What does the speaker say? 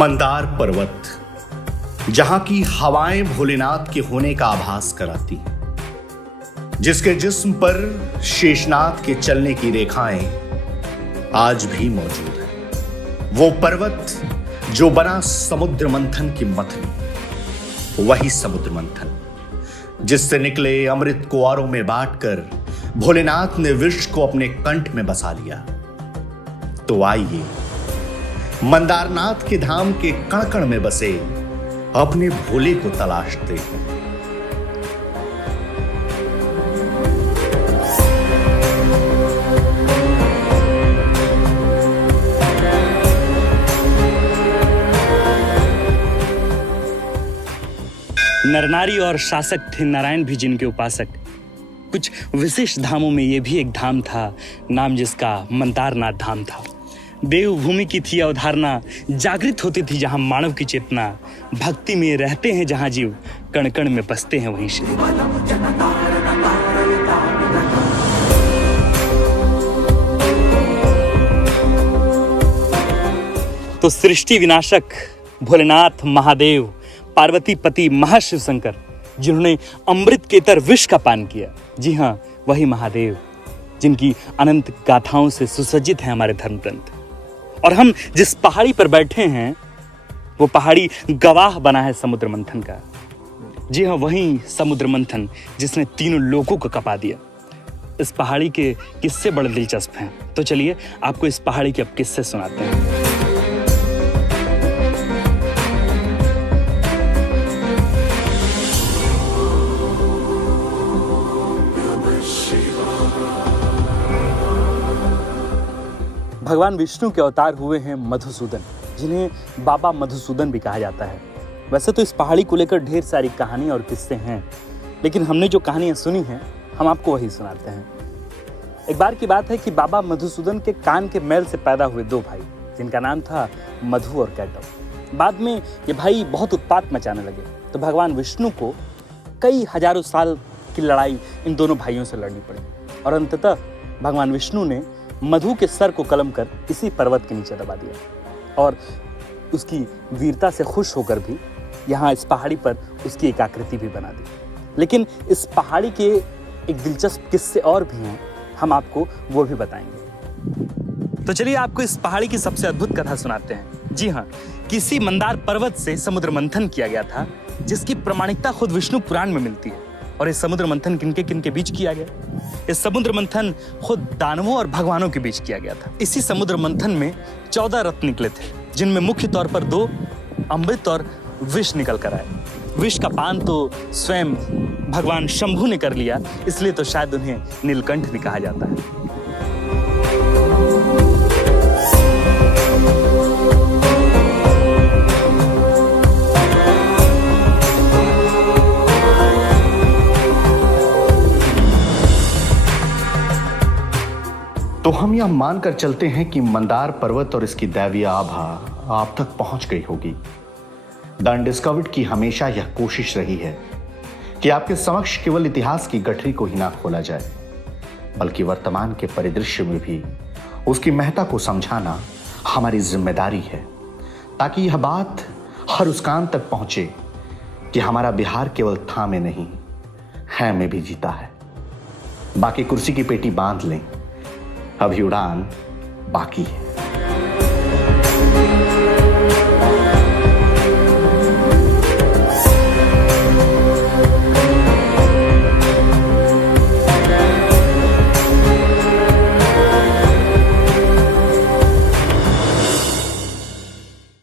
मंदार पर्वत, जहां की हवाएं भोलेनाथ के होने का आभास कराती, जिसके जिस्म पर शेषनाग के चलने की रेखाएं आज भी मौजूद है। वो पर्वत जो बना समुद्र मंथन की मथनी, वही समुद्र मंथन जिससे निकले अमृत को औरों में बांटकर भोलेनाथ ने विष को अपने कंठ में बसा लिया। तो आइए मंदारनाथ के धाम के कण कण में बसे अपने भोले को तलाशते हैं। नरनारी और शासक थे नारायण भी जिनके उपासक। कुछ विशिष्ट धामों में यह भी एक धाम था, नाम जिसका मंदारनाथ धाम था। देवभूमि की थी अवधारणा, जागृत होती थी जहां मानव की चेतना, भक्ति में रहते हैं जहां जीव, कण कण में बसते हैं वहीं शिव। तो सृष्टि विनाशक भोलेनाथ महादेव, पार्वती पति महाशिव शंकर, जिन्होंने अमृत के तर विष का पान किया, जी हाँ वही महादेव जिनकी अनंत गाथाओं से सुसज्जित है हमारे धर्म ग्रंथ। और हम जिस पहाड़ी पर बैठे हैं वो पहाड़ी गवाह बना है समुद्र मंथन का। जी हाँ वही समुद्र मंथन जिसने तीनों लोगों को कपा दिया। इस पहाड़ी के किस्से बड़े दिलचस्प हैं, तो चलिए आपको इस पहाड़ी के अब किस्से सुनाते हैं। भगवान विष्णु के अवतार हुए हैं मधुसूदन, जिन्हें बाबा मधुसूदन भी कहा जाता है। वैसे तो इस पहाड़ी को लेकर ढेर सारी कहानी और किस्से हैं, लेकिन हमने जो कहानियां सुनी हैं हम आपको वही सुनाते हैं। एक बार की बात है कि बाबा मधुसूदन के कान के मैल से पैदा हुए दो भाई, जिनका नाम था मधु और कैटव। बाद में ये भाई बहुत उत्पात मचाने लगे, तो भगवान विष्णु को कई हजारों साल की लड़ाई इन दोनों भाइयों से लड़नी पड़ी और अंततः भगवान विष्णु ने मधु के सर को कलम कर इसी पर्वत के नीचे दबा दिया और उसकी वीरता से खुश होकर भी यहाँ इस पहाड़ी पर उसकी एक आकृति भी बना दी। लेकिन इस पहाड़ी के एक दिलचस्प किस्से और भी हैं, हम आपको वो भी बताएंगे। तो चलिए आपको इस पहाड़ी की सबसे अद्भुत कथा सुनाते हैं। जी हाँ, किसी मंदार पर्वत से समुद्र मंथन किया गया था, जिसकी प्रमाणिकता खुद विष्णु पुराण में मिलती है। और इस समुद्र मंथन किनके बीच किया गया? इस समुद्र मंथन खुद दानवों और भगवानों के बीच किया गया था। इसी समुद्र मंथन में 14 रत्न निकले थे, जिनमें मुख्य तौर पर 2 अमृत और विष निकल कर आए। विष का पान तो स्वयं भगवान शंभु ने कर लिया, इसलिए तो शायद उन्हें नीलकंठ भी कहा जाता है। तो हम यह मानकर चलते हैं कि मंदार पर्वत और इसकी दैवीय आभा आप तक पहुंच गई होगी। द अनडिस्कवर्ड की हमेशा यह कोशिश रही है कि आपके समक्ष केवल इतिहास की गठरी को ही ना खोला जाए, बल्कि वर्तमान के परिदृश्य में भी उसकी महत्ता को समझाना हमारी जिम्मेदारी है, ताकि यह बात हर उस कान तक पहुंचे कि हमारा बिहार केवल था में नहीं, है में भी जीता है। बाकी कुर्सी की पेटी बांध लें, अभी उड़ान बाकी है।